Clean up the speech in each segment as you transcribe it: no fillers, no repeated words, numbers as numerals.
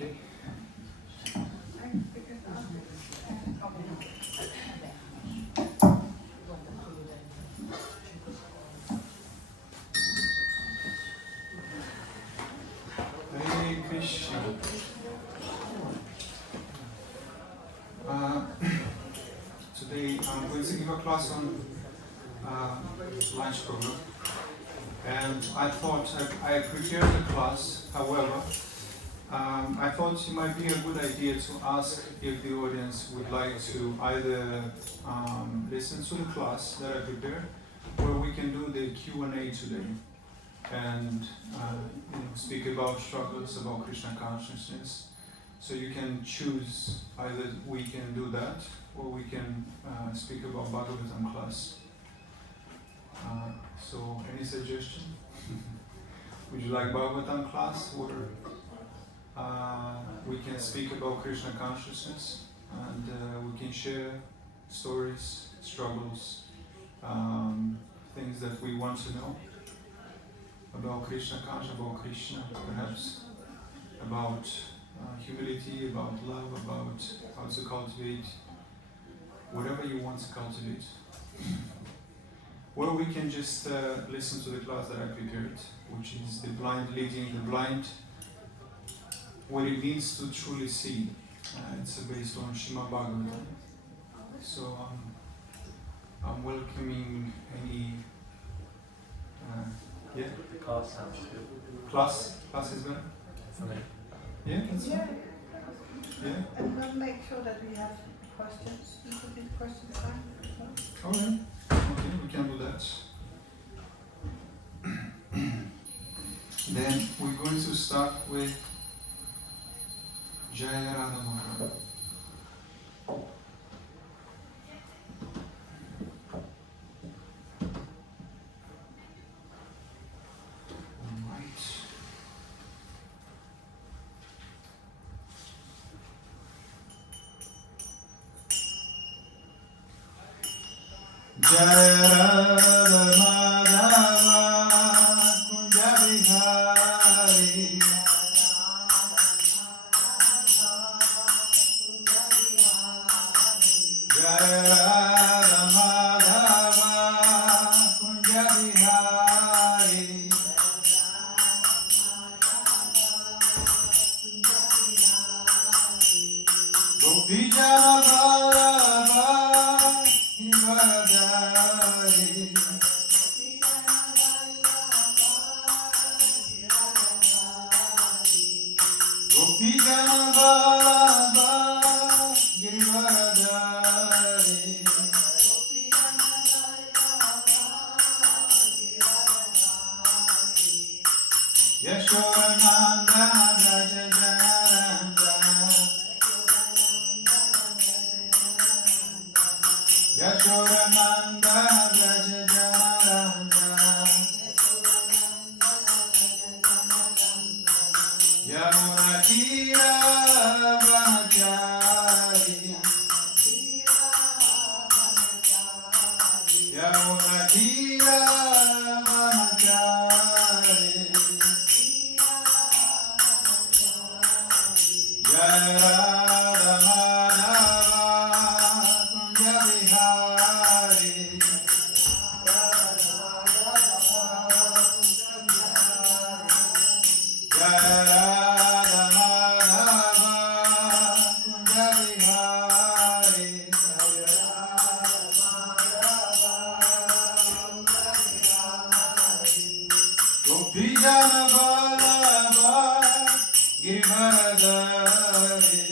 Okay. Hare Krishna. Today I'm going to give a class on lunch program, and I thought I prepared the class. However, I thought it might be a good idea to ask if the audience would like to either listen to the class that I prepared, or we can do the Q&A today and speak about struggles, about Krishna consciousness. So you can choose, either we can do that, or we can speak about Bhagavatam class. So any suggestion? Would you like Bhagavatam class, or we can speak about Krishna consciousness, and we can share stories, struggles, things that we want to know about Krishna consciousness, about Krishna, perhaps about humility, about love, about how to cultivate whatever you want to cultivate. Or we can just listen to the class that I prepared, which is the blind leading the blind, what it means to truly see. It's based on Srimad Bhagavatam. So I'm welcoming any yeah? Class sounds good. Class is better? For me. Yeah, that's Yeah. fine. Yeah? And we'll make sure that we have questions. You put these questions down. Alright. Okay, we can do that. Then we're going to start with Jaya Radha Madhava. Alright. Jaya Radha Madhava Kunja Vihari. Jaya Radha Madhava Kunja Vihari. Gopi Jana Vallabha Giridhari. Gopi Jana Vallabha Giridhari. Yashodanandana Braja Janarandana. Yashodanandana Braja Janarandana. Yamuna Tira Brahmachari. Yamuna Tira Brahmachari. Jaya Radha Madhava Kunja Vihari. Jaya Radha Madhava Kunja Vihari. Gopi Jana Vallabha Giridhari.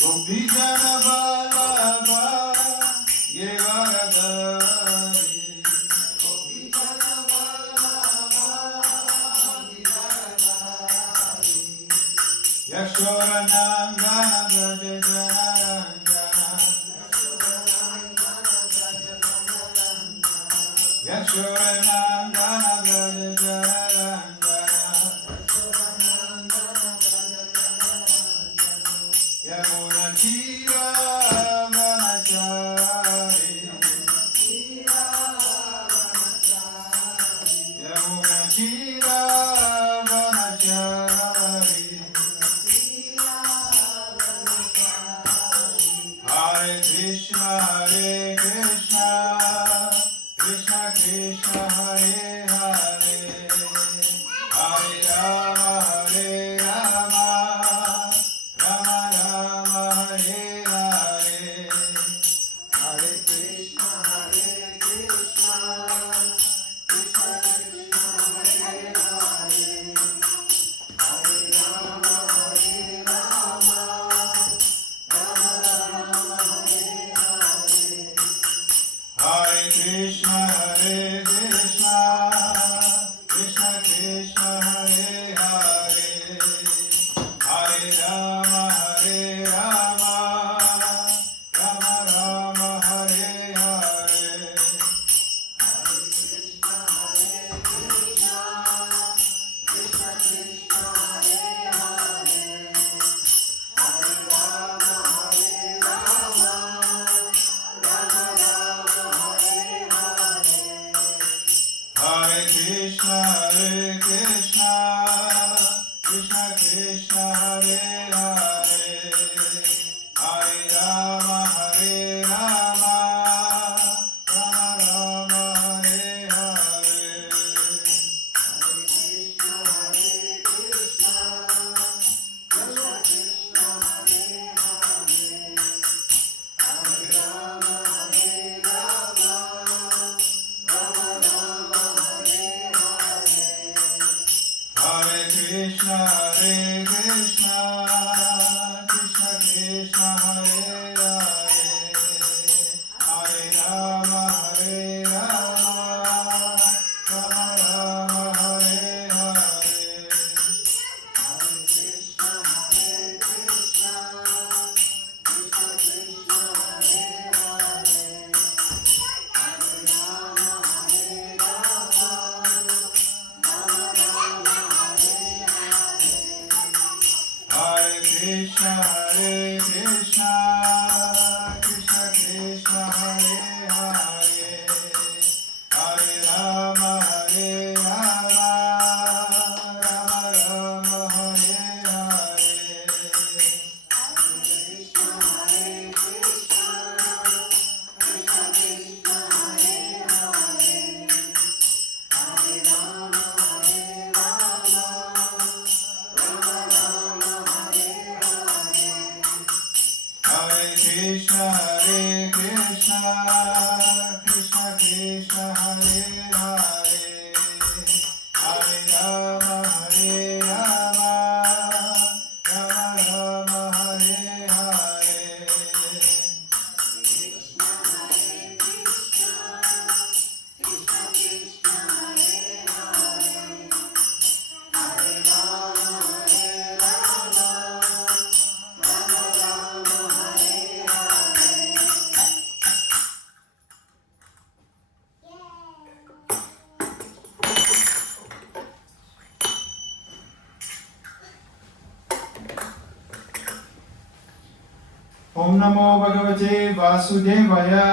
Gopi Jana Vallabha Giridhari. Yashodanandana Braja Janarandana. Yashodanandana Braja Janarandana. Yamuna Tira Brahmachari. Hare Krishna, Krishna Krishna, Hare Hare, Hare Rama, Rama Rama, Hare Hare. Hare Krishna, Krishna Krishna, Hare Hare, Hare Rama, Rama Rama, Hare Hare. Hare Krishna, Krishna Krishna, Hare Hare, Hare Rama, Rama Rama, Hare Hare. Hare Krishna, Krishna Krishna, Hare Hare, Hare Rama, Rama Rama, Hare Hare. Hare Krishna, Krishna Krishna, Hare Hare, Hare Rama, Rama Rama, Hare Hare. Hare Krishna, Krishna Krishna, Hare Hare, Hare Rama, Rama Rama, Hare Hare. Hare Krishna, Krishna Krishna, Hare Hare, Hare Rama, Rama Rama, Hare Hare. Hare Krishna, Krishna Krishna, Hare Hare, Hare Rama, Rama Rama, Hare Hare. Hare Krishna, Krishna Krishna, Hare Hare, Hare Rama, Rama Rama, Hare Hare. Krishna, Krishna Krishna, Hare Hare, Hare Rama, Rama Rama, Hare Hare. Hare Krishna, Krishna Krishna, Hare Hare, Hare Rama, Rama Rama, Hare Hare. Krishna, Krishna Krishna, Hare Hare, Hare Rama, Rama Rama, Hare Hare. Om Namo Bhagavate Vasudevaya.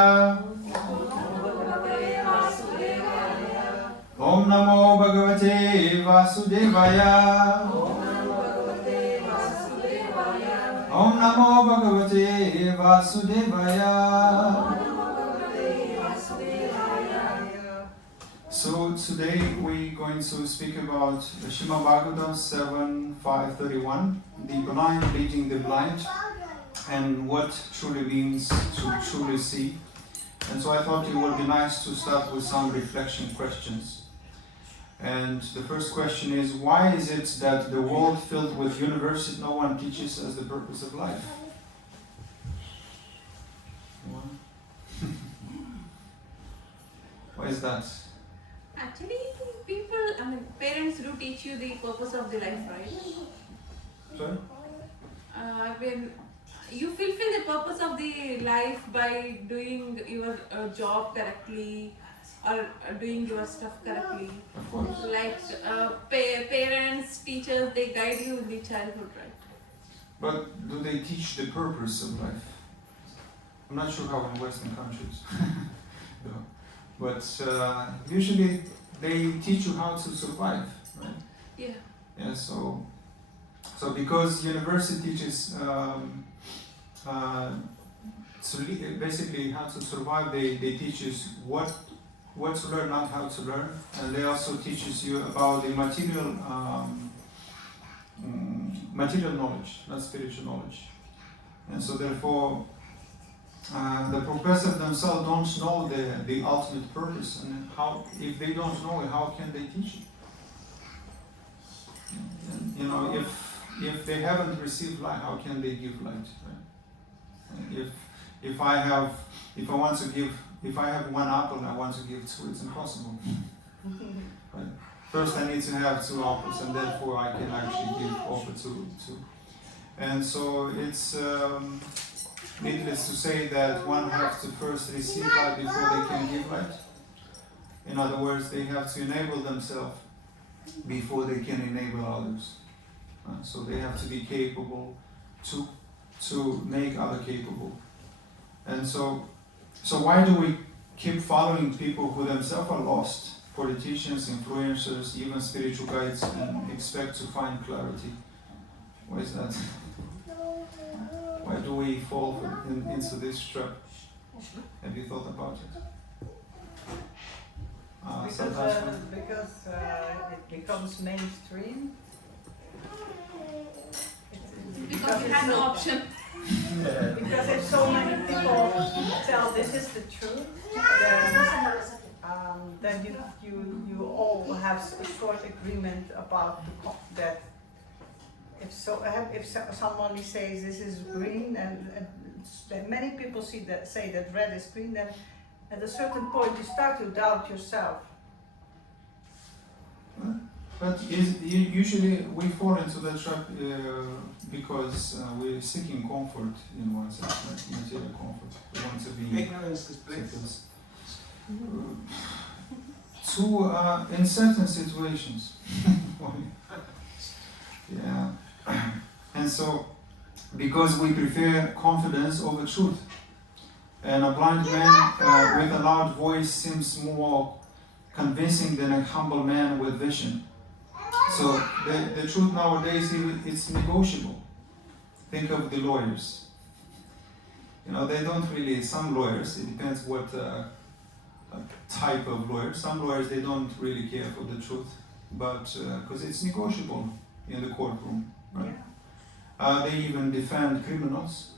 Om Namo Bhagavate Vasudevaya. Om Namo Bhagavate Vasudevaya. So today we're going to speak about Srimad Bhagavatam 7.5.31, the blind leading the blind, and what truly means to truly see. And so I thought it would be nice to start with some reflection questions. And the first question is, why is it that the world filled with universities, no one teaches us the purpose of life? Anyone? Why is that? Actually, parents do teach you the purpose of the life, right? Sorry? When you fulfill the purpose of the life by doing your job correctly or doing your stuff correctly. Of course. Like parents, teachers, they guide you in the childhood, right? But do they teach the purpose of life? I'm not sure how in Western countries. No. But usually they teach you how to survive, right? Yeah. Yeah, so because university teaches basically how to survive. They teach you what to learn, not how to learn, and they also teaches you about the material knowledge, not spiritual knowledge. And so therefore, the professors themselves don't know the ultimate purpose, and how, if they don't know it, how can they teach it? And, you know, if they haven't received light, how can they give light? Right? If I have one apple and I want to give two, it's impossible. Right? First, I need to have two apples, and therefore I can actually offer two. And so it's needless to say that one has to first receive light before they can give light. In other words, they have to enable themselves before they can enable others. So they have to be capable to make others capable. And so why do we keep following people who themselves are lost? Politicians, influencers, even spiritual guides, and expect to find clarity. Why is that? Why do we fall into this trap? Have you thought about it? Because it becomes mainstream. Because you had no option. Because if so many people tell this is the truth, then you all have a short agreement about that. If someone says this is green, and many people say that red is green, then at a certain point you start to doubt yourself. But usually we fall into that trap because we're seeking comfort in one sense, right? Material comfort. We want to be Ignorance is bliss. In certain situations. Yeah. And so, because we prefer confidence over truth, and a blind man with a loud voice seems more convincing than a humble man with vision. So the truth nowadays, it's negotiable. Think of the lawyers. You know, they don't really, some lawyers, it depends what type of lawyer. Some lawyers, they don't really care for the truth, but because it's negotiable in the courtroom, right? They even defend criminals.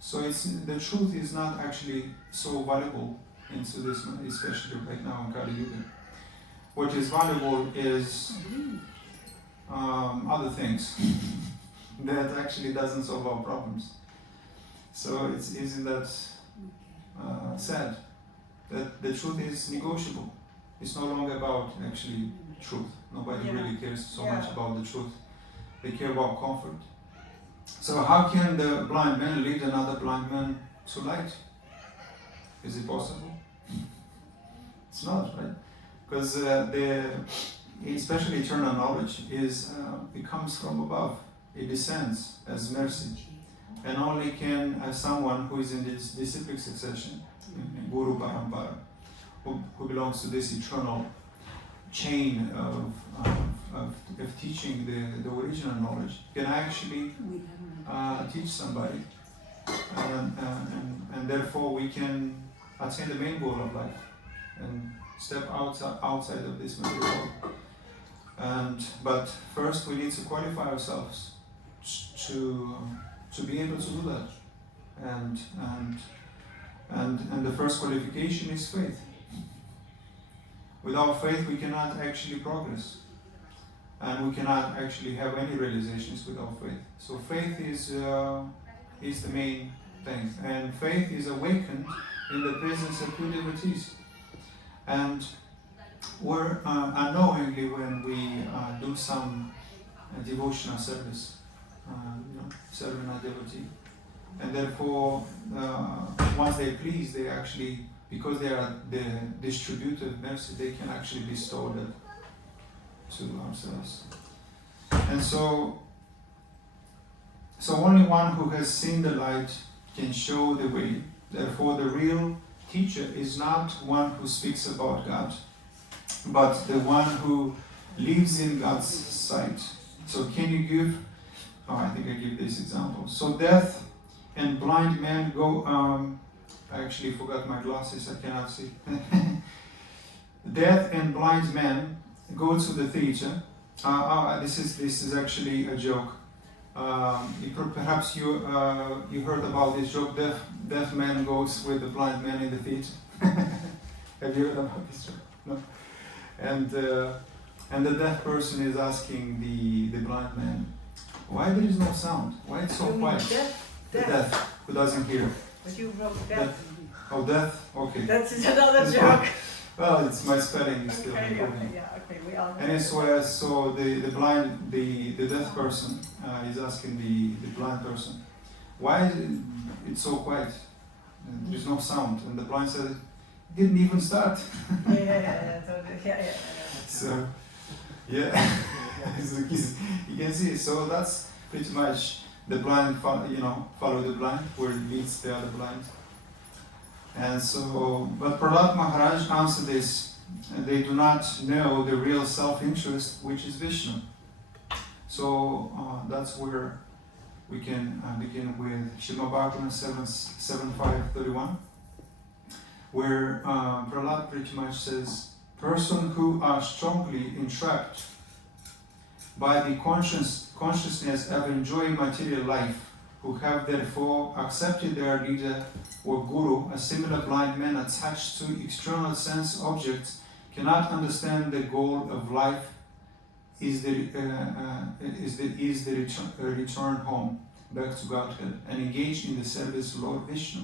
So the truth is not actually so valuable into this, especially right now in Kali Yuga. What is valuable is other things that actually doesn't solve our problems. So isn't that sad that the truth is negotiable? It's no longer about actually truth. Nobody really cares so much about the truth. They care about comfort. So how can the blind man lead another blind man to light? Is it possible? It's not, right? Because especially eternal knowledge it comes from above. It descends as mercy. And only can someone who is in this disciplic succession, Guru Parampara, who belongs to this eternal chain of teaching the original knowledge, can actually teach somebody, and therefore we can attain the main goal of life and step outside of this material world. But first we need to qualify ourselves to be able to do that, and the first qualification is faith. Without faith we cannot actually progress, and we cannot actually have any realizations without faith. So faith is the main thing, and faith is awakened in the presence of pure devotees. And we're unknowingly, when we do some devotional service, serving a devotee, and therefore once they please, they actually, because they are the distributor of mercy, they can actually bestow that to ourselves. And so only one who has seen the light can show the way. Therefore the real teacher is not one who speaks about God, but the one who lives in God's sight. So can you give, I think I give this example. So death and blind men go. I actually forgot my glasses. I cannot see. Deaf and blind men go to the theater. This is actually a joke. Perhaps you heard about this joke. Deaf man goes with the blind man in the theater. Have you heard about this joke? No. And the deaf person is asking the blind man, why there is no sound? Why it's so You mean quiet? deaf? The Deaf. deaf who doesn't hear. But you wrote deaf. Oh, deaf. Okay. That's another It's joke. Well, it's my spelling is still Okay, improving. yeah, okay, we all. And so the deaf person is asking the blind person, why is it so quiet? There is no sound. And the blind said, it didn't even start. Yeah, totally. Yeah. So, yeah, you can see. So that's pretty much the blind, follow the blind, where it leads the other blind. And so, but Prahlad Maharaj answered this. They do not know the real self-interest, which is Vishnu. So that's where we can begin with Srimad Bhagavatam 7.5.31, where Prahlad pretty much says, person who are strongly entrapped by the consciousness of enjoying material life, who have therefore accepted their leader or guru, a similar blind man attached to external sense objects, cannot understand the goal of life is the return home back to Godhead and engage in the service of Lord Vishnu.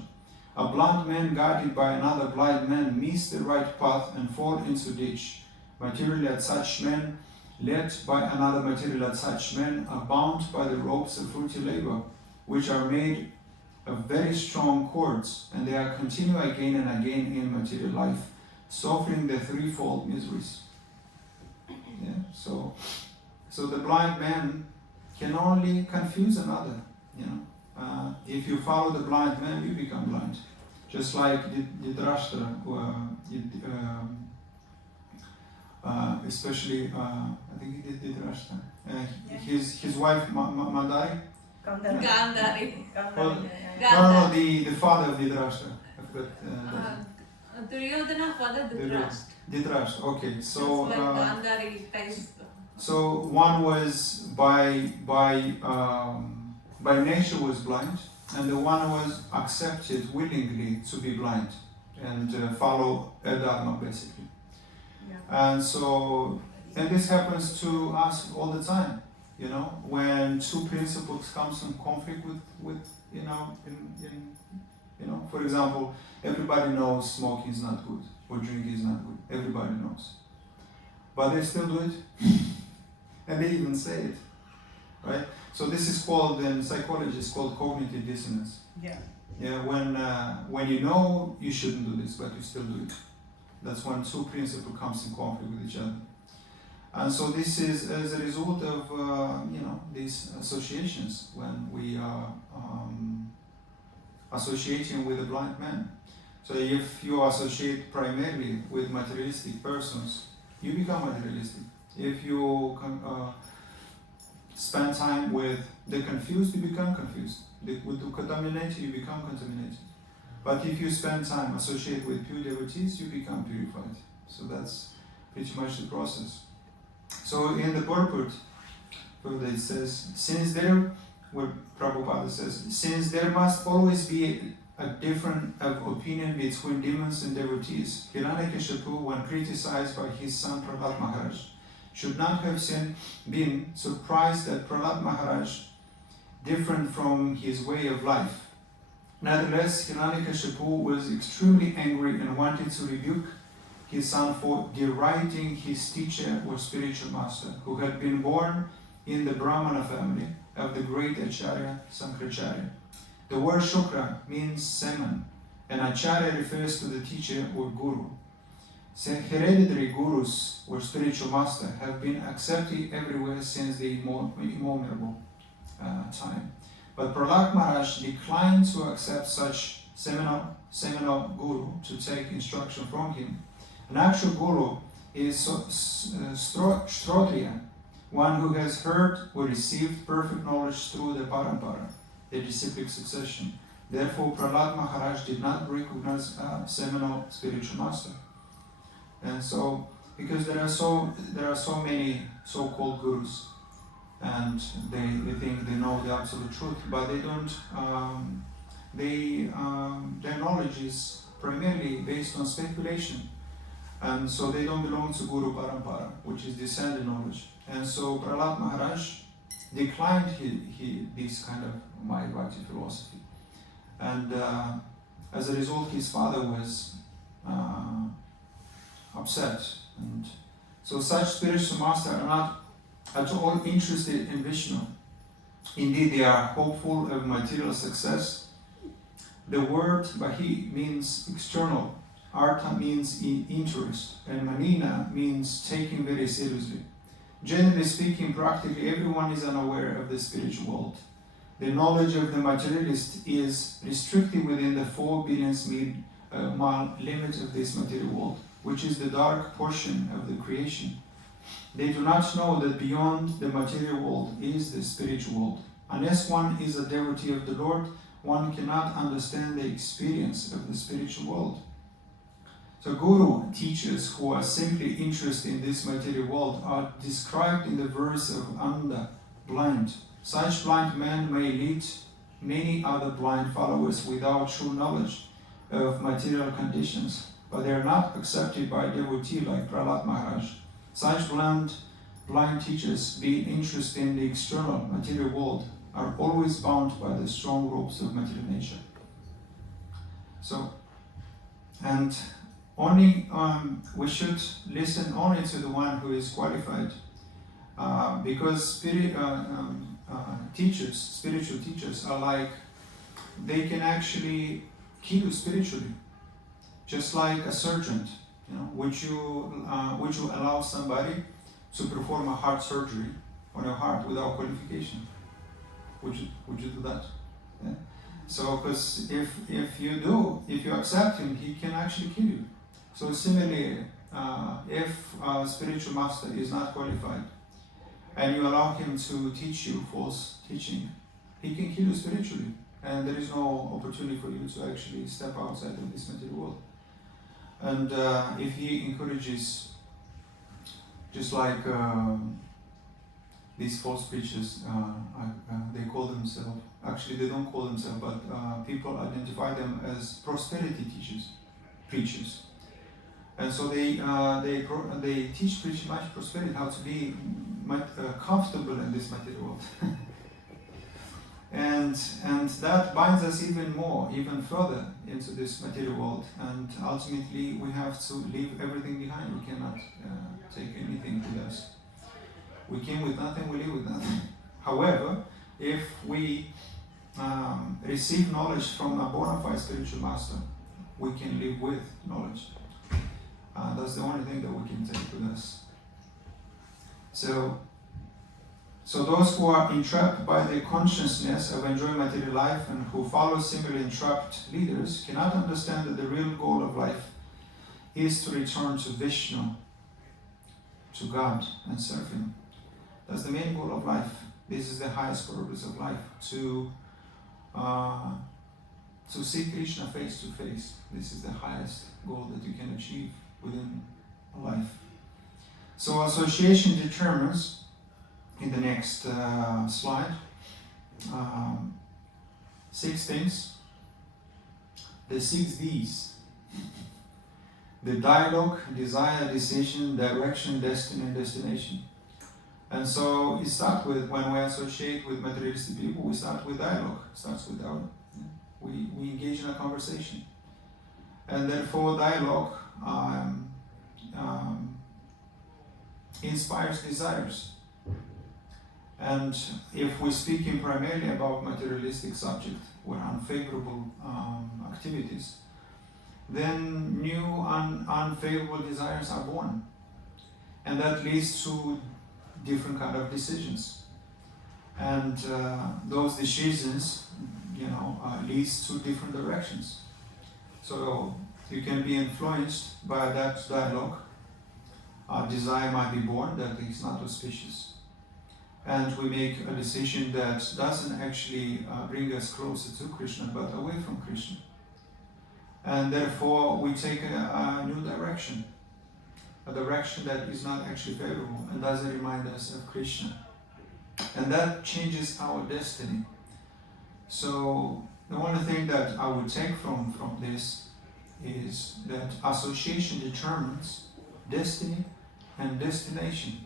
A blind man guided by another blind man miss the right path and fall into ditch. Materially attached men led by another materially attached man are bound by the ropes of fruity labor, which are made of very strong cords, and they are continue again and again in material life, suffering the threefold miseries. Yeah, so the blind man can only confuse another. If you follow the blind man, you become blind. Just like Dhritarashtra, especially I think he did Dhritarashtra. His wife Mandari. Gandhari. Well, Yeah. No, the father of Dhritarashtra. I forgot. Duryodhana father Dhritarashtra. Dhritarashtra. Okay, Just so like Gandhari type. so one was by nature was blind, and the one was accepted willingly to be blind and follow a dharma basically. Yeah. And this happens to us all the time. When two principles comes in conflict with for example, everybody knows smoking is not good or drinking is not good. Everybody knows, but they still do it, and they even say it, right? So this is called in psychology. It's called cognitive dissonance. Yeah. Yeah, when you know you shouldn't do this, but you still do it. That's when two principles comes in conflict with each other. And so this is as a result of these associations when we are associating with a blind man. So if you associate primarily with materialistic persons, you become materialistic. If you spend time with the confused, you become confused. With the contaminated, you become contaminated. But if you spend time associate with pure devotees, you become purified. So that's pretty much the process. So in the purport, it says, where Prabhupada says, since there must always be a difference of opinion between demons and devotees, Hiranyakashipu, when criticized by his son Prahlad Maharaj, should not have been surprised that Prahlad Maharaj different from his way of life. Nevertheless, Hiranyakashipu was extremely angry and wanted to rebuke his son for deriding his teacher or spiritual master, who had been born in the Brahmana family of the great Acharya Sankaracharya. The word Shukra means semen, and Acharya refers to the teacher or guru. Hereditary gurus or spiritual master have been accepted everywhere since the immemorial time. But Prahlad Maharaj declined to accept such seminal guru to take instruction from him. An actual guru is Shrotriya, one who has heard or received perfect knowledge through the parampara, the disciplic succession. Therefore, Prahlad Maharaj did not recognize a seminal spiritual master. And so, because there are so many so-called gurus, and they think they know the absolute truth, but they don't. Their knowledge is primarily based on speculation, and so they don't belong to Guru Parampara, which is descended knowledge. And so Prahlad Maharaj declined this kind of Mayavadi philosophy, and as a result, his father was upset. And so such spiritual masters are not at all interested in Vishnu. Indeed, they are hopeful of material success. The word Bahi means external, Artha means interest, and Manina means taking very seriously. Generally speaking, practically everyone is unaware of the spiritual world. The knowledge of the materialist is restricted within the 4 billion mile limit of this material world, which is the dark portion of the creation. They do not know that beyond the material world is the spiritual world. Unless one is a devotee of the Lord, one cannot understand the experience of the spiritual world. So Guru teachers who are simply interested in this material world are described in the verse of Anda, blind. Such blind men may lead many other blind followers without true knowledge of material conditions, but they are not accepted by a devotee like Prahlad Maharaj. Such blind teachers, being interested in the external material world, are always bound by the strong ropes of material nature. So, and only we should listen only to the one who is qualified, because spiritual teachers are like, they can actually kill you spiritually, just like a surgeon. Would you allow somebody to perform a heart surgery on your heart without qualification? Would you do that? Yeah? So, because if you accept him, he can actually kill you. So similarly, if a spiritual master is not qualified, and you allow him to teach you false teaching, he can kill you spiritually, and there is no opportunity for you to actually step outside of this material world. And if he encourages, just like these false preachers, they call themselves, actually they don't call themselves, but people identify them as prosperity preachers. And so they teach pretty much prosperity, how to be comfortable in this material world. And that binds us even further into this material world, and ultimately we have to leave everything behind. We cannot take anything with us. We came with nothing, we leave with nothing. However, if we receive knowledge from a bona fide spiritual master, we can live with knowledge. That's the only thing that we can take with us. So those who are entrapped by the consciousness of enjoying material life and who follow similarly entrapped leaders cannot understand that the real goal of life is to return to Vishnu, to God, and serve Him. That's the main goal of life. This is the highest purpose of life, to see Krishna face to face. This is the highest goal that you can achieve within a life. So association determines, in the next slide, 6 things. The 6 Ds. The dialogue, desire, decision, direction, destiny, and destination. And so it starts with, when we associate with materialistic people, we start with dialogue. It starts with dialogue. We engage in a conversation. And therefore dialogue inspires desires. And if we're speaking primarily about materialistic subject or unfavorable activities, then new unfavorable desires are born. And that leads to different kind of decisions. And those decisions, leads to different directions. So you can be influenced by that dialogue. A desire might be born that is not auspicious. and we make a decision that doesn't actually bring us closer to Krishna but away from Krishna. And therefore we take a new direction, a direction that is not actually favorable and doesn't remind us of Krishna. And that changes our destiny. So the only thing that I would take from this is that association determines destiny and destination.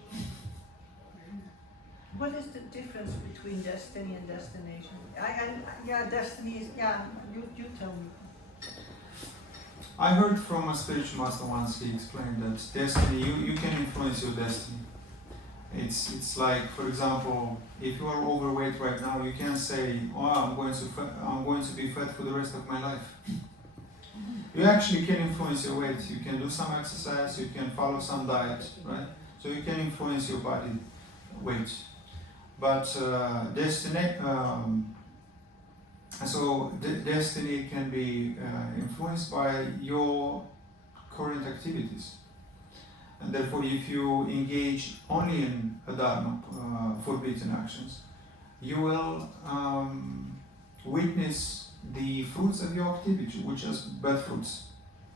What is the difference between destiny and destination? Destiny is, you tell me. I heard from a spiritual master once, he explained that destiny, you can influence your destiny. It's like, for example, if you are overweight right now, you can't say, I'm going to be fat for the rest of my life. You actually can influence your weight. You can do some exercise, you can follow some diet, right? So you can influence your body weight. But destiny can be influenced by your current activities. And therefore, if you engage only in dharma, forbidden actions, you will witness the fruits of your activity, which is bad fruits.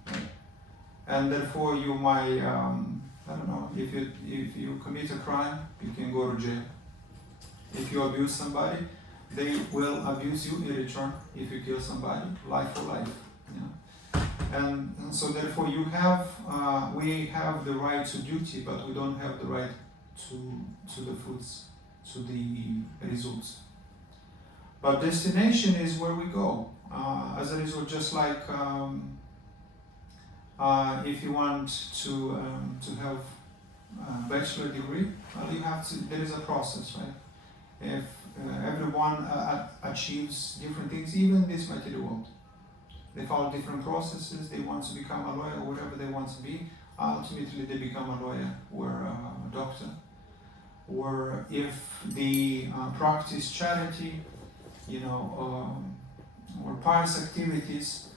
Right? And therefore, you might, if you commit a crime, you can go to jail. If you abuse somebody, they will abuse you in return. If you kill somebody, life for life. And so therefore we have the right to duty, but we don't have the right to the fruits, to the results. But destination is where we go. As a result, just like if you want to have a bachelor degree, well, you have to. There is a process, right? If everyone achieves different things, even in this material world. They follow different processes, they want to become a lawyer or whatever they want to be. Ultimately they become a lawyer or a doctor. Or if they practice charity, or pious activities,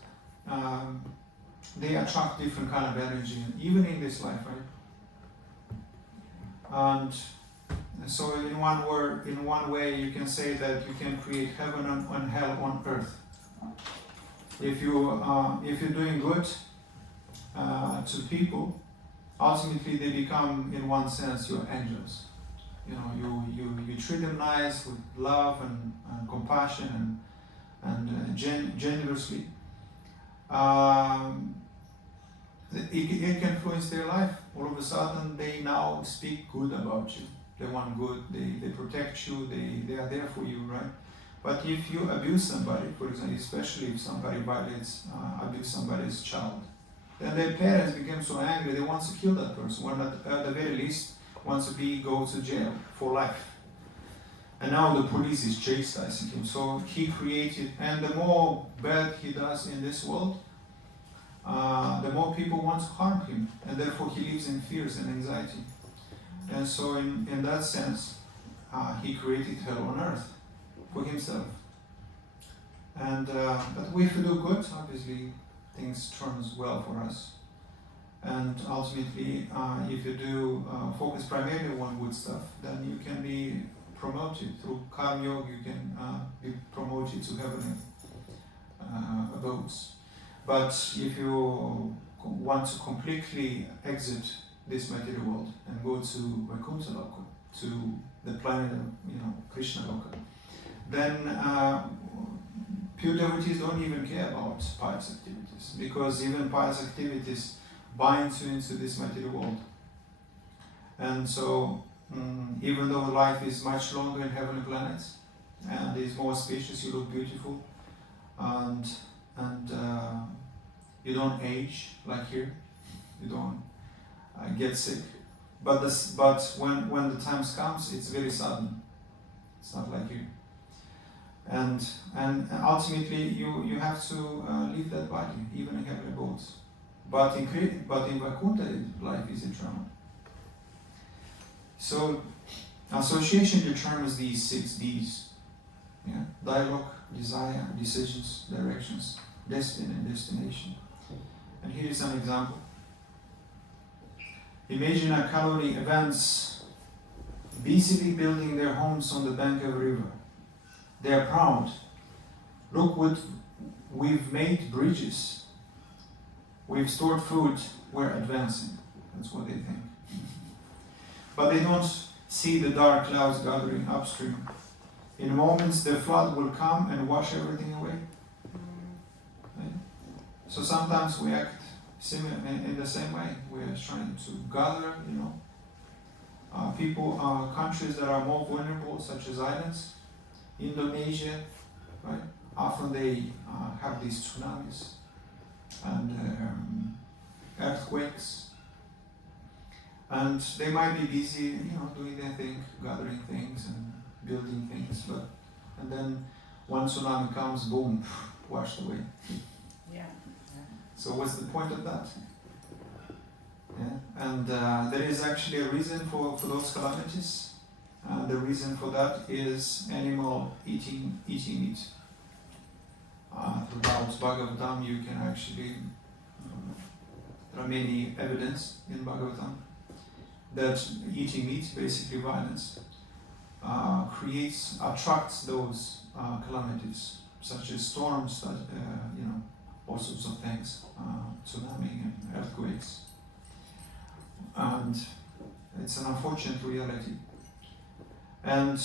they attract different kind of energy, even in this life, right? And so in one way you can say that you can create heaven and hell on earth. If you're doing good to people, ultimately they become, in one sense, your angels. You treat them nice with love and compassion and generously. It can influence their life. All of a sudden, they now speak good about you. They want good. They protect you. They are there for you, right? But if you abuse somebody, for example, especially if somebody abuse somebody's child, then their parents become so angry they want to kill that person, or at the very least want to go to jail for life. And now the police is chastising him. So he created, and the more bad he does in this world, the more people want to harm him, and therefore he lives in fears and anxiety. And so in that sense, he created hell on earth for himself. And but if we do good, obviously things turns well for us. And ultimately, if you do focus primarily on good stuff, then you can be promoted through Karma Yoga. You can be promoted to heavenly abodes. But if you want to completely exit this material world and go to Vaikuntha Loka, to the planet of Krishna Loka, then pure devotees don't even care about pious activities, because even pious activities bind you into this material world. And so, even though life is much longer in heavenly planets and is more spacious, you look beautiful, and you don't age like here, you don't get sick. But when the time comes, it's very sudden. It's not like here. And ultimately, you have to leave that body, even in heavenly abodes. But in Vaikuntha, life is eternal. So, association determines these 6 Ds. Yeah? Dialogue, desire, decisions, directions, destiny, and destination. And here is an example. Imagine a colony advance busily building their homes on the bank of a river. They are proud. Look what we've made bridges. We've stored food. We're advancing. That's what they think. But they don't see the dark clouds gathering upstream. In moments, the flood will come and wash everything away. Right? So sometimes we act similar in the same way. We are trying to gather, countries that are more vulnerable, such as islands, Indonesia, right? Often they have these tsunamis and earthquakes, and they might be busy, doing their thing, gathering things and building things, and then one tsunami comes, boom, washed away. Yeah. So what's the point of that? Yeah? And there is actually a reason for those calamities. The reason for that is animal eating meat. Throughout Bhagavatam, you can actually, there are many evidence in Bhagavatam that eating meat, basically violence, attracts those calamities, such as storms, all sorts of things, tsunami and earthquakes. And it's an unfortunate reality. And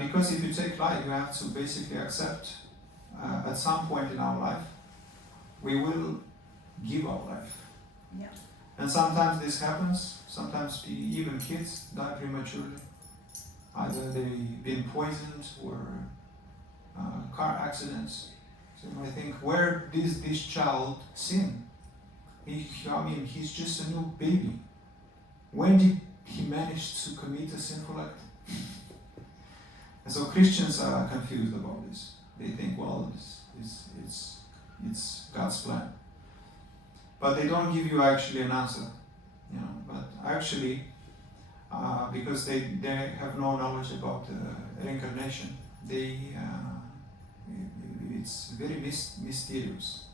because if you take life, you have to basically accept at some point in our life, we will give our life. Yeah. And sometimes this happens, sometimes even kids die prematurely. Either they've been poisoned or car accidents. So I think, where does this child sin? He's just a new baby. When did he manage to commit a sinful act? And so Christians are confused about this. They think, well, it's God's plan. But they don't give you actually an answer. But actually, because they have no knowledge about reincarnation, it's very mysterious.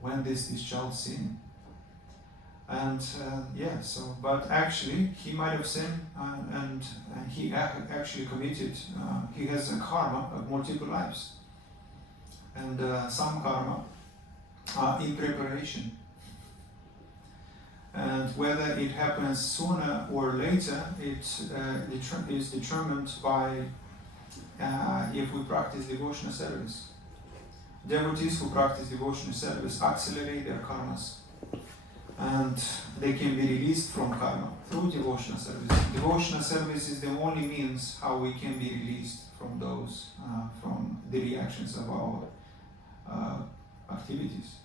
When does this child sin? And but actually he might have sinned and he actually committed, he has a karma of multiple lives. And some karma in preparation. And whether it happens sooner or later, it is determined by if we practice devotional service. Devotees who practice devotional service accelerate their karmas, and they can be released from karma through devotional service. Devotional service is the only means how we can be released from those, from the reactions of our activities,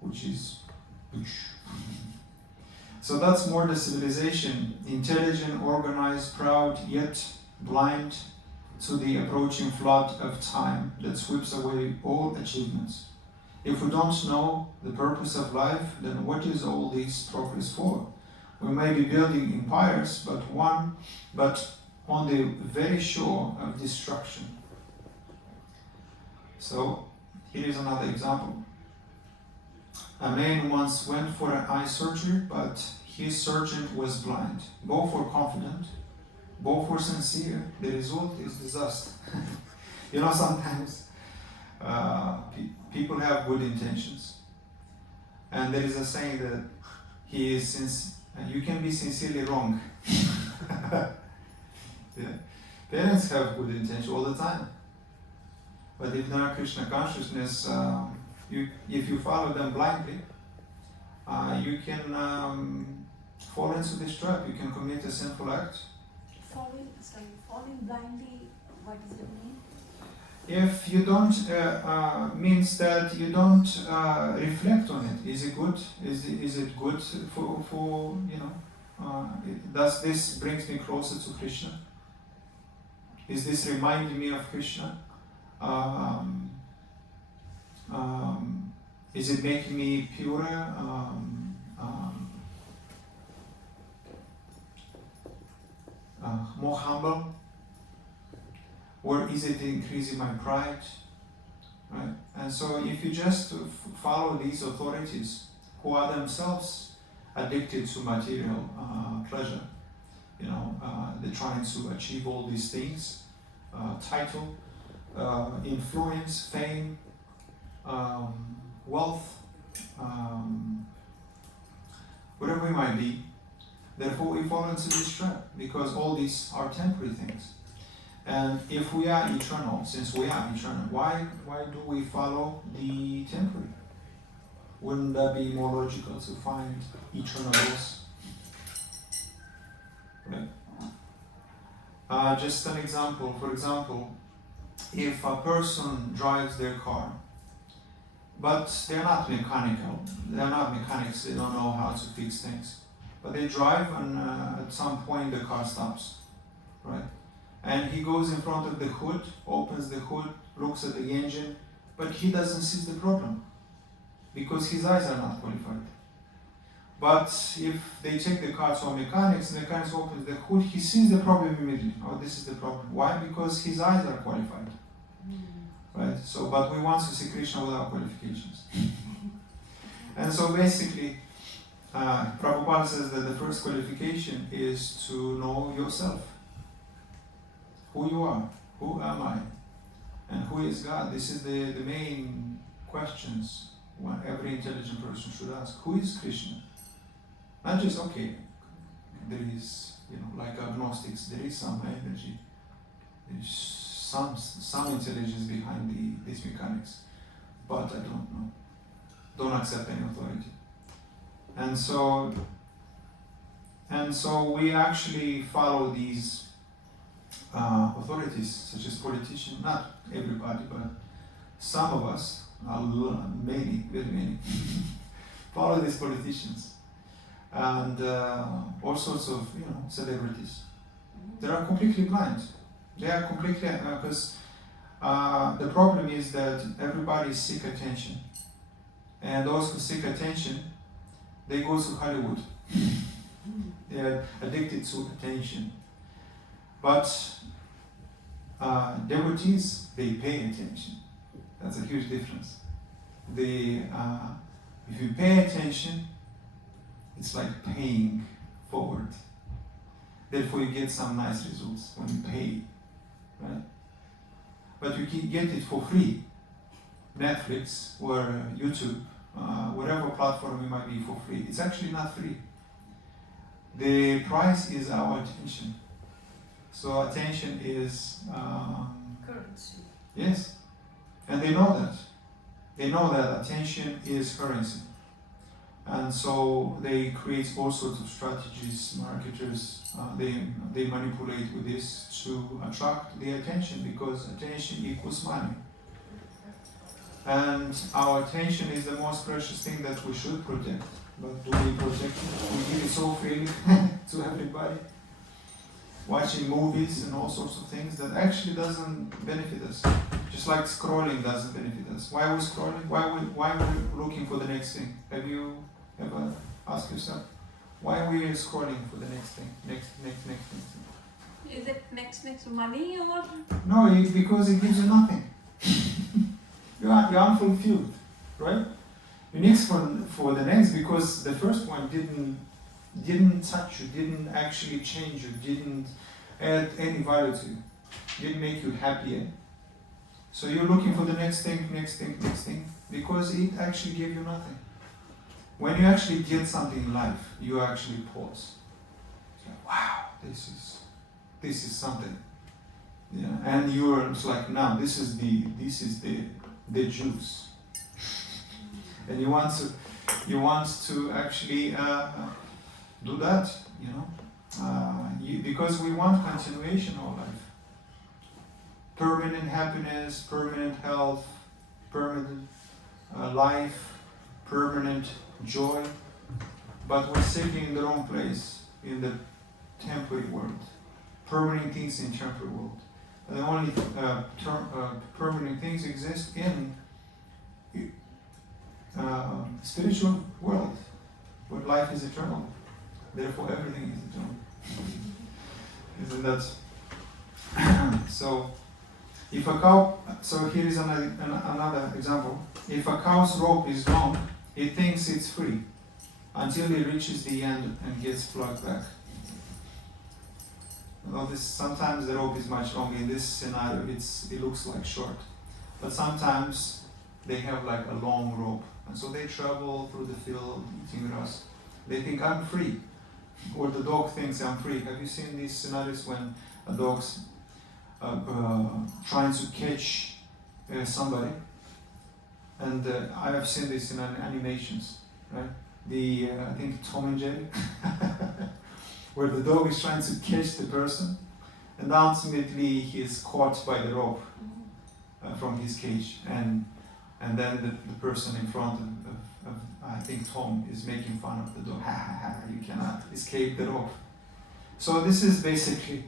which is so that's more the civilization, intelligent, organized, proud, yet blind to the approaching flood of time that sweeps away all achievements. If we don't know the purpose of life, then what is all this progress for? We may be building empires, but on the very shore of destruction. So, here is another example. A man once went for an eye surgery, but his surgeon was blind. Both were confident, both were sincere. The result is disaster. Sometimes people have good intentions. And there is a saying that you can be sincerely wrong. Yeah. Parents have good intentions all the time. But if not Krishna consciousness, if you follow them blindly, you can fall into this trap. You can commit a sinful act. Falling blindly, what does it mean? If you don't, means that you don't reflect on it. Is it good? Is it good for does this brings me closer to Krishna? Is this reminding me of Krishna? Is it making me purer? More humble? Or is it increasing my pride? Right? And so if you just follow these authorities who are themselves addicted to material pleasure, they're trying to achieve all these things, title, influence, fame, wealth, whatever it might be. Therefore, we fall into this trap because all these are temporary things. And if we are eternal, since we are eternal, why do we follow the temporary? Wouldn't that be more logical to find eternal bliss? Right? Just an example. For example, if a person drives their car, but they're not mechanics, they don't know how to fix things. But they drive and at some point the car stops, right? And he goes in front of the hood, opens the hood, looks at the engine, but he doesn't see the problem because his eyes are not qualified. But if they take the car to a mechanic, and the mechanic opens the hood, he sees the problem immediately. Oh, this is the problem. Why? Because his eyes are qualified. Right? So, but we want to see Krishna without qualifications. And so basically, Prabhupada says that the first qualification is to know yourself. Who you are, who am I, and who is God? This is the main questions one every intelligent person should ask. Who is Krishna? Not just, okay, there is, like agnostics, there is some energy, there is some intelligence behind these mechanics, but I don't know. Don't accept any authority. And so we actually follow these authorities, such as politicians, not everybody, but some of us, many, very many, follow these politicians and all sorts of, celebrities. They are completely blind. They are completely, because the problem is that everybody seeks attention. And those who seek attention, they go to Hollywood. They are addicted to attention. But devotees, they pay attention. That's a huge difference. If you pay attention, it's like paying forward. Therefore, you get some nice results when you pay, right? But you can get it for free. Netflix or YouTube, whatever platform it might be for free. It's actually not free. The price is our attention. So attention is currency. Yes, and they know that. They know that attention is currency, and so they create all sorts of strategies. Marketers they manipulate with this to attract the attention because attention equals money. And our attention is the most precious thing that we should protect. But do we protect it? We give it so freely to everybody. Watching movies and all sorts of things that actually doesn't benefit us. Just like scrolling doesn't benefit us. Why are we scrolling? Why are we looking for the next thing? Have you ever asked yourself? Why are we scrolling for the next thing? Next thing? Is it next money or? No, because it gives you nothing. You're unfulfilled, right? You need for the next because the first one didn't touch you, didn't actually change you, didn't add any value to you, didn't make you happier. So you're looking for the next thing, because it actually gave you nothing. When you actually get something in life, you actually pause. It's like, wow, this is something. Yeah, and it's like, now this is the juice. And you want to actually do that, because we want continuation of life. Permanent happiness, permanent health, permanent life, permanent joy. But we're sitting in the wrong place, in the temporary world. Permanent things in temporary world. And the only permanent things exist in spiritual world, where life is eternal. Therefore, everything is eternal. Isn't that? So here is another example. If a cow's rope is long, it thinks it's free until it reaches the end and gets plugged back. Sometimes the rope is much longer. In this scenario, it looks like short, but sometimes they have like a long rope, and so they travel through the field eating grass. They think I'm free, or the dog thinks I'm free. Have you seen these scenarios when a dog's trying to catch somebody? And I have seen this in animations, right? I think Tom and Jerry, where the dog is trying to catch the person, and ultimately he is caught by the rope from his cage, and then the person in front of I think Tom is making fun of the dog. Ha ha ha! You cannot escape the rope. So this is basically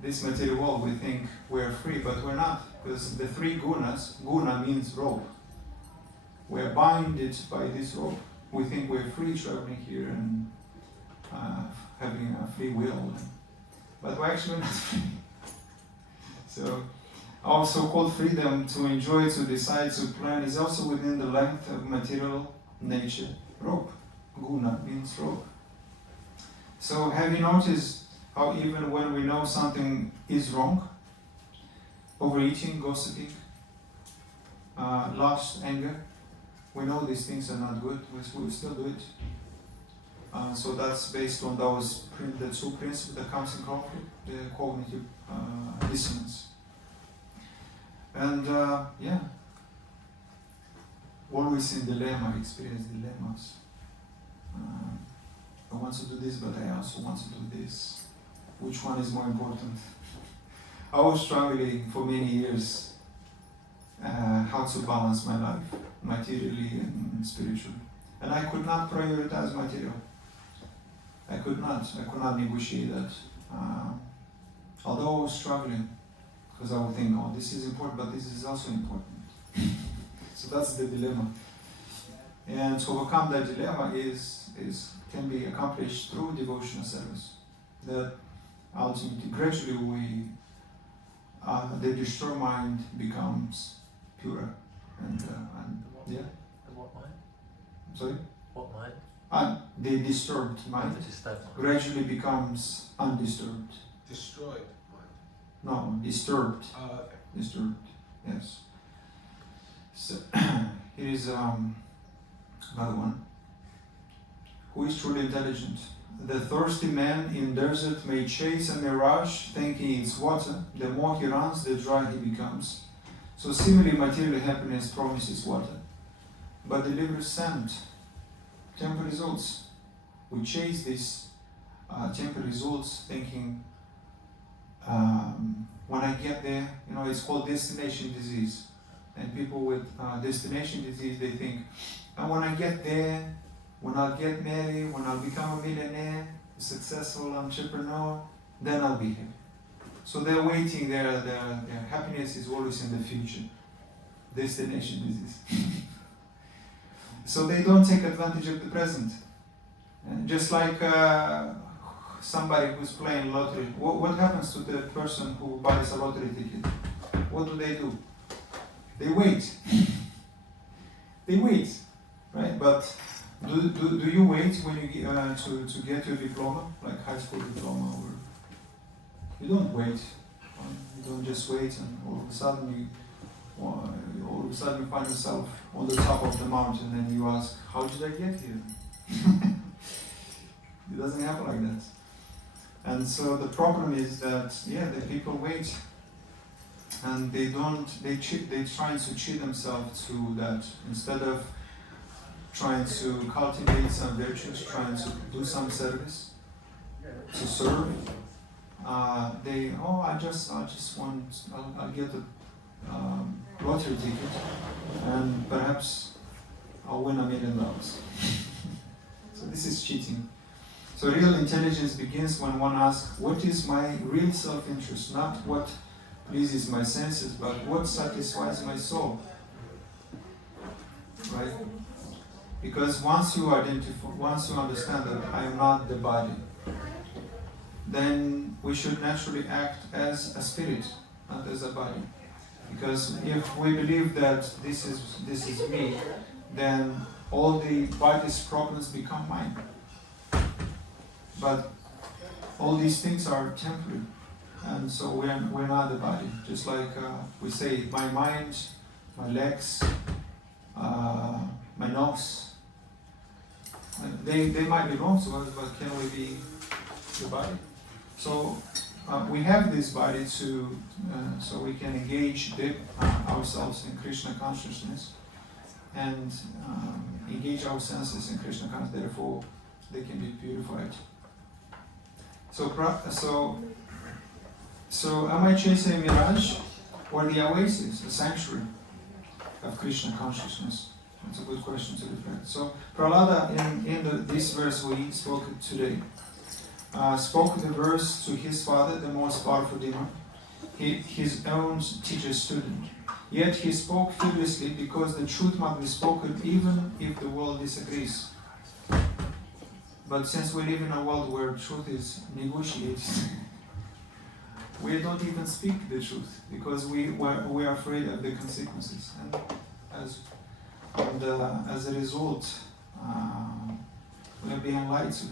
this material world. We think we're free, but we're not, because the three gunas. Guna means rope. We're binded by this rope. We think we're free traveling here and having a free will, but we're actually not free. So our so-called freedom to enjoy, to decide, to plan is also within the length of material nature rope. Guna means rope. So have you noticed how even when we know something is wrong, overeating, gossiping, lust, anger, we know these things are not good, we still do it. So that's based on the two principles that comes in conflict, the cognitive dissonance. And always in dilemma, experience dilemmas. I want to do this, but I also want to do this. Which one is more important? I was struggling for many years how to balance my life, materially and spiritually. And I could not prioritize material. I could not negotiate that. Although I was struggling, because I would think, oh, this is important, but this is also important. So that's the dilemma. And to overcome that dilemma can be accomplished through devotional service. That ultimately, gradually, the destroyed mind becomes purer. And yeah. The what mind? Sorry? What mind? The disturbed mind The disturbed mind. gradually becomes undisturbed. Destroyed mind. No, disturbed. Oh, okay. Disturbed, yes. So here is another one. Who is truly intelligent? The thirsty man in desert may chase a mirage, thinking it's water. The more he runs, the drier he becomes. So similarly, material happiness promises water, but delivers sand, temporary results. We chase these temporary results, thinking when I get there, it's called destination disease. And people with destination disease, they think, and when I get there, when I'll get married, when I'll become a millionaire, a successful entrepreneur, then I'll be here. So they're waiting, their happiness is always in the future. Destination disease. So they don't take advantage of the present. And just like somebody who's playing lottery, what happens to the person who buys a lottery ticket? What do? They wait. They wait, right? But do you wait when you to get your diploma, like high school diploma, or you don't wait? You don't just wait, and all of a sudden you find yourself on the top of the mountain, and you ask, "How did I get here?" It doesn't happen like that. And so the problem is that the people wait, and they try to cheat themselves to that, instead of trying to cultivate some virtues, trying to do some service, to serve. I'll get a lottery ticket, and perhaps I'll win $1 million. So this is cheating. So real intelligence begins when one asks, what is my real self-interest? Not what pleases my senses, but what satisfies my soul. Right? Because once you understand that I am not the body, then we should naturally act as a spirit, not as a body. Because if we believe that this is me, then all the body's problems become mine. But all these things are temporary, and so we're not the body. Just like we say, my mind, my legs, my nose, they might belong to us, but can we be the body? So we have this body to so we can engage ourselves in Krishna consciousness and engage our senses in Krishna consciousness. Therefore, they can be purified. So am I chasing a mirage or the oasis, a sanctuary of Krishna consciousness? That's a good question to reflect. So Prahlada, in this verse we spoke today, spoke the verse to his father, the most powerful demon, his own teacher student. Yet he spoke fearlessly because the truth must be spoken even if the world disagrees. But since we live in a world where truth is negotiated, we don't even speak the truth because we are afraid of the consequences. And as a result, we are being lied to.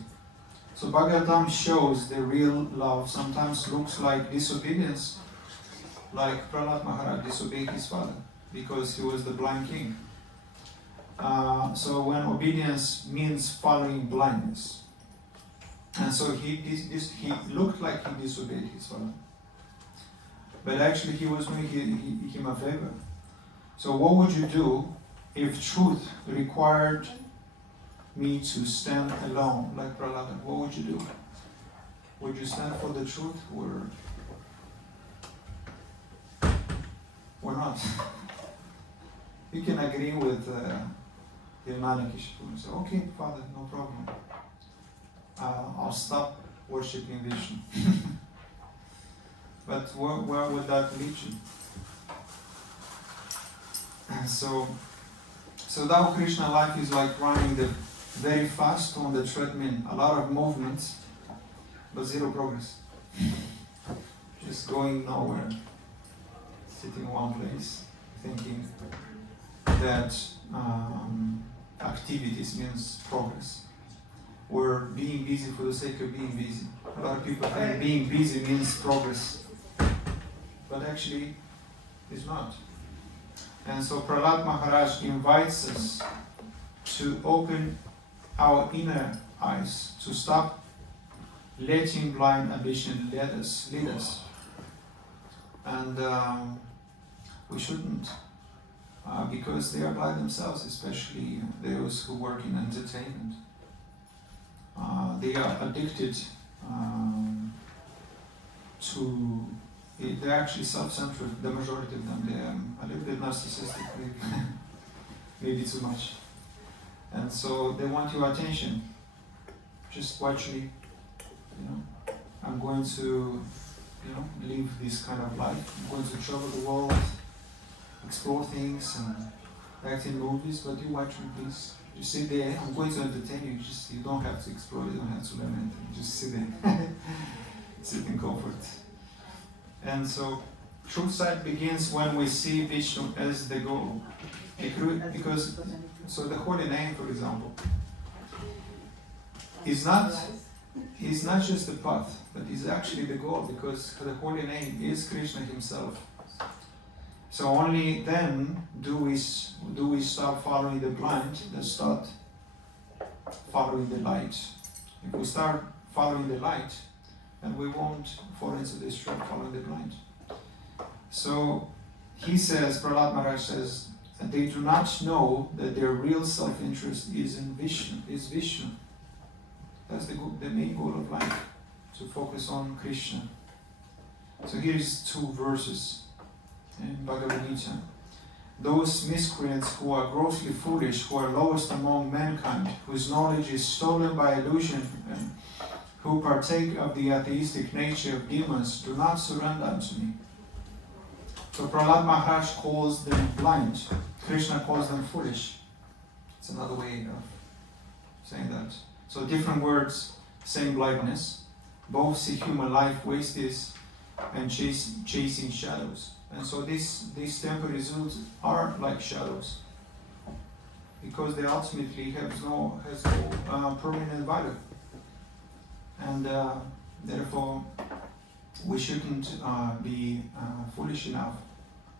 So Bhagavatam shows the real love sometimes looks like disobedience, like Prahlad Maharaj disobeyed his father because he was the blind king. So when obedience means following blindness, and so he looked like he disobeyed his father, but actually he was doing him a favor. So what would you do if truth required me to stand alone like Prahlada? What would you do? Would you stand for the truth or not? You can agree with Hiranyakashipu and say, okay, Father, no problem. I'll stop worshipping Vishnu. But where would that lead you? So Tao Krishna life is like running very fast on the treadmill. A lot of movements, but zero progress. Just going nowhere. Sitting in one place, thinking that activities means progress. Or being busy for the sake of being busy. A lot of people think being busy means progress. But actually, it's not. And so Prahlad Maharaj invites us to open our inner eyes, to stop letting blind ambition lead us. And we shouldn't, because they are blind themselves, especially those who work in entertainment. They are addicted to, they're actually self-centered, the majority of them. They're a little bit narcissistic, maybe too much. And so they want your attention. Just watch me, I'm going to, live this kind of life. I'm going to travel the world, explore things and act in movies, but you watch me, please. You sit there, I'm going to entertain you. You don't have to explore, you don't have to learn anything. Just sit there. Sit in comfort. And so, true sight begins when we see Vishnu as the goal. Because, so the holy name, for example, is not just the path, but is actually the goal, because the holy name is Krishna himself. So only then do we start following the blind and start following the light. If we start following the light, then we won't fall into this trap following the blind. So he says, Prahlad Maharaj says, that they do not know that their real self-interest is in Vishnu, That's the main goal of life, to focus on Krishna. So here is 2 verses in Bhagavad Gita. Those miscreants who are grossly foolish, who are lowest among mankind, whose knowledge is stolen by illusion, and who partake of the atheistic nature of demons, do not surrender unto me. So Prahlad Maharaj calls them blind. Krishna calls them foolish. It's another way of saying that. So different words, same blindness. Both see human life wasted and chasing shadows. And so these temporary results are like shadows, because they ultimately has no permanent value. And therefore, we shouldn't be foolish enough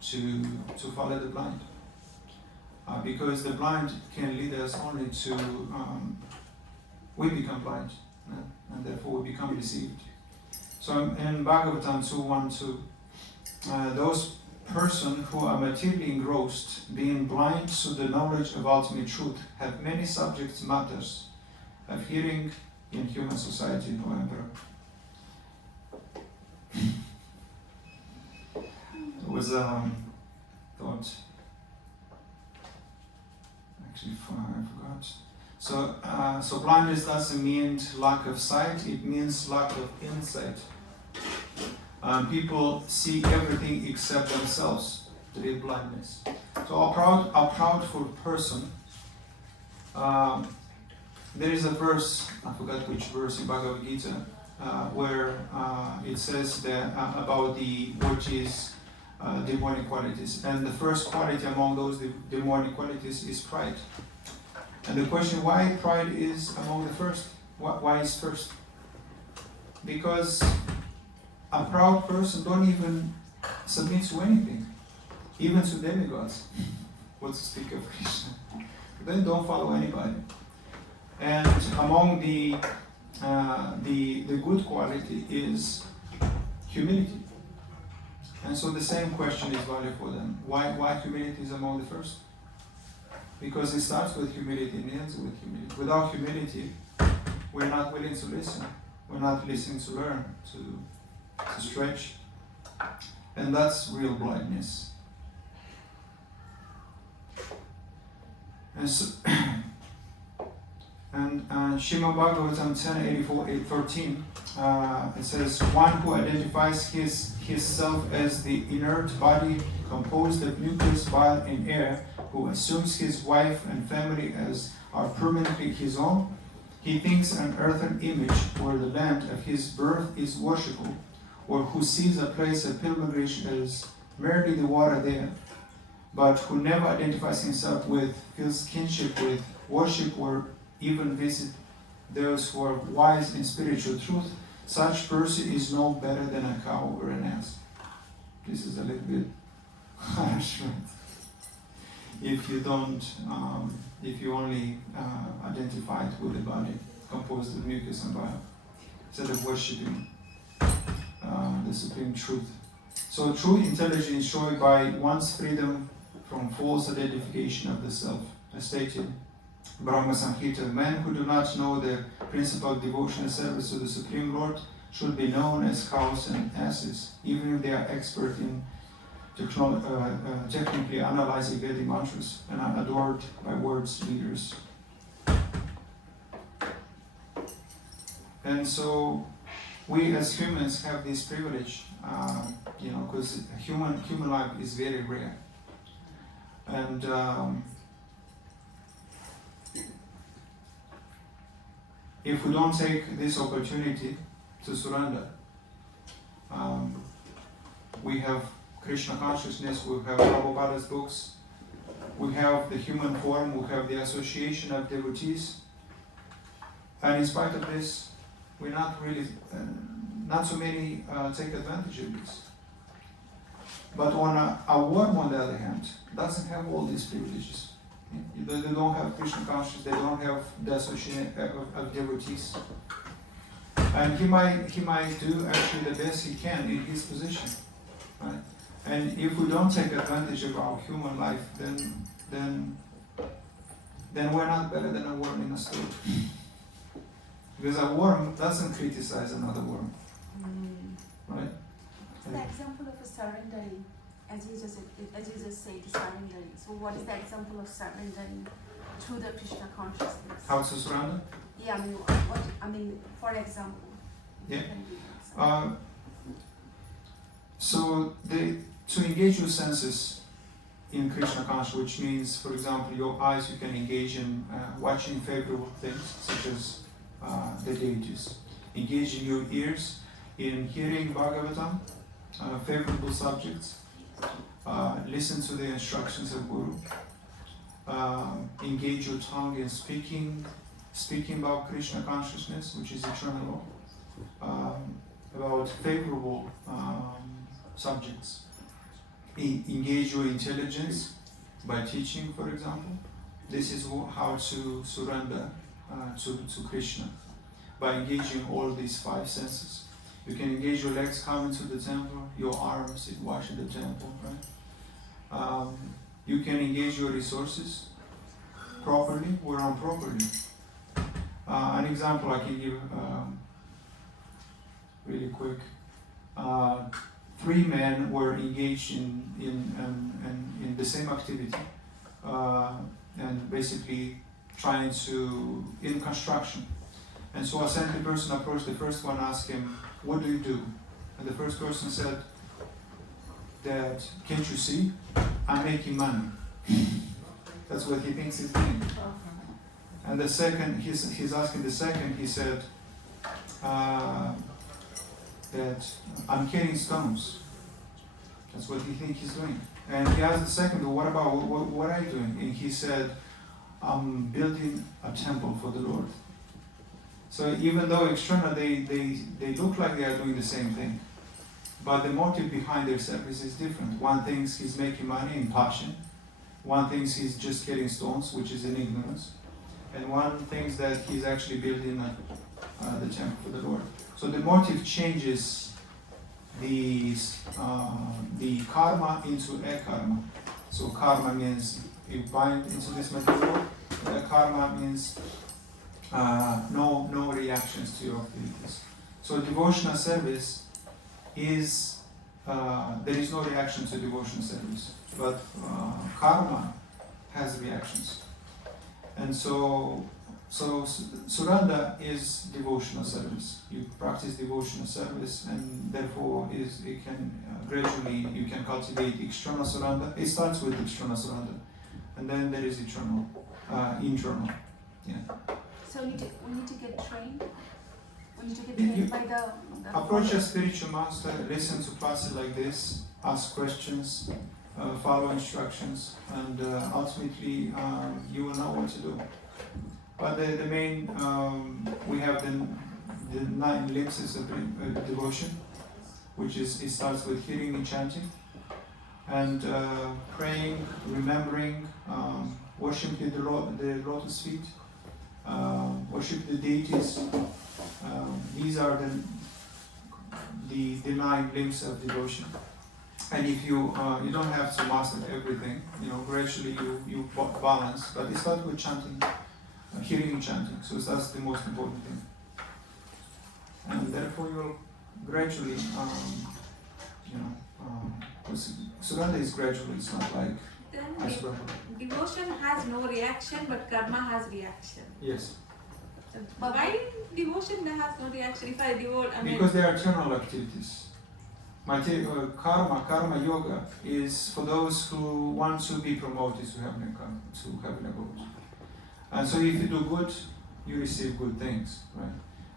to follow the blind. Because the blind can lead us only to, we become blind, and therefore we become deceived. So in Bhagavatam 2.1.2, those persons who are materially engrossed, being blind to the knowledge of ultimate truth, have many subject matters of hearing in human society, O Emperor. There was thought, actually I forgot. So blindness doesn't mean lack of sight, it means lack of insight. People see everything except themselves, to be blindness. So a proudful person, there is a verse, I forgot which verse in Bhagavad Gita, where it says that about the virtues, demonic qualities, and the first quality among those demonic qualities is pride. And the question why pride is among the first, why is first? Because a proud person don't even submit to anything, even to demigods. What to speak of Krishna? They don't follow anybody. And among the good quality is humility. And so the same question is valid for them. Why humility is among the first? Because it starts with humility and ends with humility. Without humility, we're not willing to listen. We're not listening to learn, to stretch. And that's real blindness. And so, and Srimad Bhagavatam 10.84.13, it says, one who identifies his self as the inert body composed of mucus, bile, and air, who assumes his wife and family as are permanently his own, he thinks an earthen image where the land of his birth is worshipful, or who sees a place of pilgrimage as merely the water there, but who never identifies himself with, feels kinship with, worship, or even visit those who are wise in spiritual truth, such person is no better than a cow or an ass. This is a little bit harsh, right? If you don't, if you only identify it with the body composed of mucus and bile, instead of worshipping the supreme truth. So true intelligence is shown by one's freedom from false identification of the self. As stated, Brahma Samhita, men who do not know the principle of devotional service to the Supreme Lord should be known as cows and asses, even if they are expert in technically analyzing Vedic mantras and are adored by words leaders. And so we as humans have this privilege, because human life is very rare. And if we don't take this opportunity to surrender, we have Krishna consciousness, we have Prabhupada's books, we have the human form, we have the association of devotees, and in spite of this, we're not really, not so many take advantage of this. But a worm, on the other hand, doesn't have all these privileges. They don't have Krishna consciousness, they don't have the association of devotees. And he might do actually the best he can in his position, right? And if we don't take advantage of our human life, then we're not better than a worm in a store. Because a worm doesn't criticize another worm, right? It's the example of a surrendering, as you just said, surrendering. So what is the example of surrendering through the Krishna consciousness? How to surrender? Yeah, I mean, for example. Yeah. So to engage your senses in Krishna consciousness, which means, for example, your eyes, you can engage in watching favorable things, such as the deities. Engage in your ears in hearing Bhagavatam, favorable subjects. Listen to the instructions of Guru. Engage your tongue in speaking about Krishna consciousness, which is eternal law. about favorable subjects. Engage your intelligence by teaching, for example. This is how to surrender to Krishna, by engaging all these 5 senses. You can engage your legs coming to the temple, your arms washing the temple, right? You can engage your resources properly or improperly. An example I can give really quick. 3 men were engaged in the same activity, and basically trying to, in construction. And so a saintly person approached the first one, asked him, "What do you do?" And the first person said that, "Can't you see? I'm making money." That's what he thinks he's doing. And the second, he's asking the second, he said that I'm carrying stones. That's what he thinks he's doing. And he asked the second, "What about, what are you doing?" And he said, "I'm building a temple for the Lord." So even though externally they look like they are doing the same thing, but the motive behind their service is different. One thinks he's making money in passion, one thinks he's just carrying stones, which is in ignorance, and one thinks that he's actually building the temple for the Lord. So the motive changes the karma into akarma. So karma means you bind into this material world. Karma means no reactions to your activities. So devotional service is there is no reaction to devotional service, but karma has reactions, and so surrender is devotional service. You practice devotional service, and therefore it can gradually you can cultivate external surrender. It starts with external surrender, and then there is internal. Yeah. So we need to get trained. We need to get trained by the approach a spiritual master, listen to classes like this, ask questions, follow instructions, and ultimately you will know what to do. But the main, we have the 9 limbs of devotion, which is, it starts with hearing and chanting, and praying, remembering, worshiping the lotus feet, worship the deities. These are the 9 limbs of devotion. And if you don't have to master everything, gradually you balance. But it starts with chanting, hearing and chanting. So that's the most important thing. And therefore you'll gradually, surrender is gradual. It's not like Then devotion has no reaction, but karma has reaction. yes. But why devotion has no reaction? If I devote, Because they are eternal activities. Karma yoga is for those who want to be promoted to heaven abode. And so if you do good, you receive good things, right?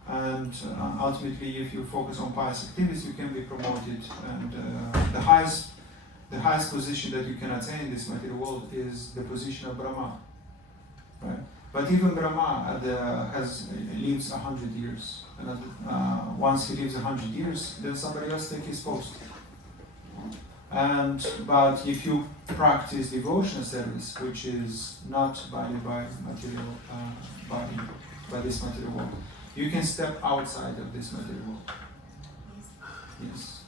And ultimately, if you focus on pious activities, you can be promoted. And the highest position that you can attain in this material world is the position of Brahma, right? But even Brahma lives 100 years. And once he lives 100 years, then somebody else takes his post. But if you practice devotional service, which is not bounded by material body, by this material world, you can step outside of this material world. Yes.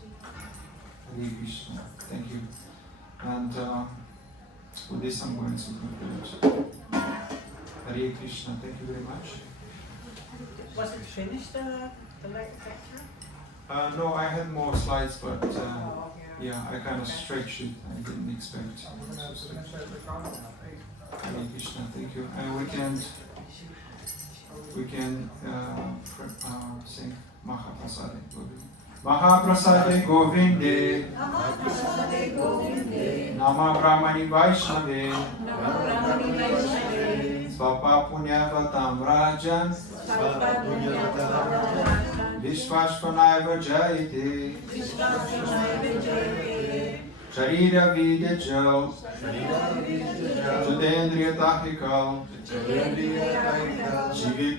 Hare Krishna. Thank you. And with this, I'm going to conclude. Hare Krishna. Thank you very much. Was it finished, the lecture? No, I had more slides, but yeah, I kind of stretched it. I didn't expect to stretch. Hare Krishna. Thank you. And we can sing Mahaprasade Govinde. Mahaprasade Govinde. Mahaprasade Govinde. Nama Brahmani Vaishnave. Svapa Punyavatam Rajan. Vishvashvanaiva Jayate. Sharira Vidya Jal. Judendriya Tahikal. Jivi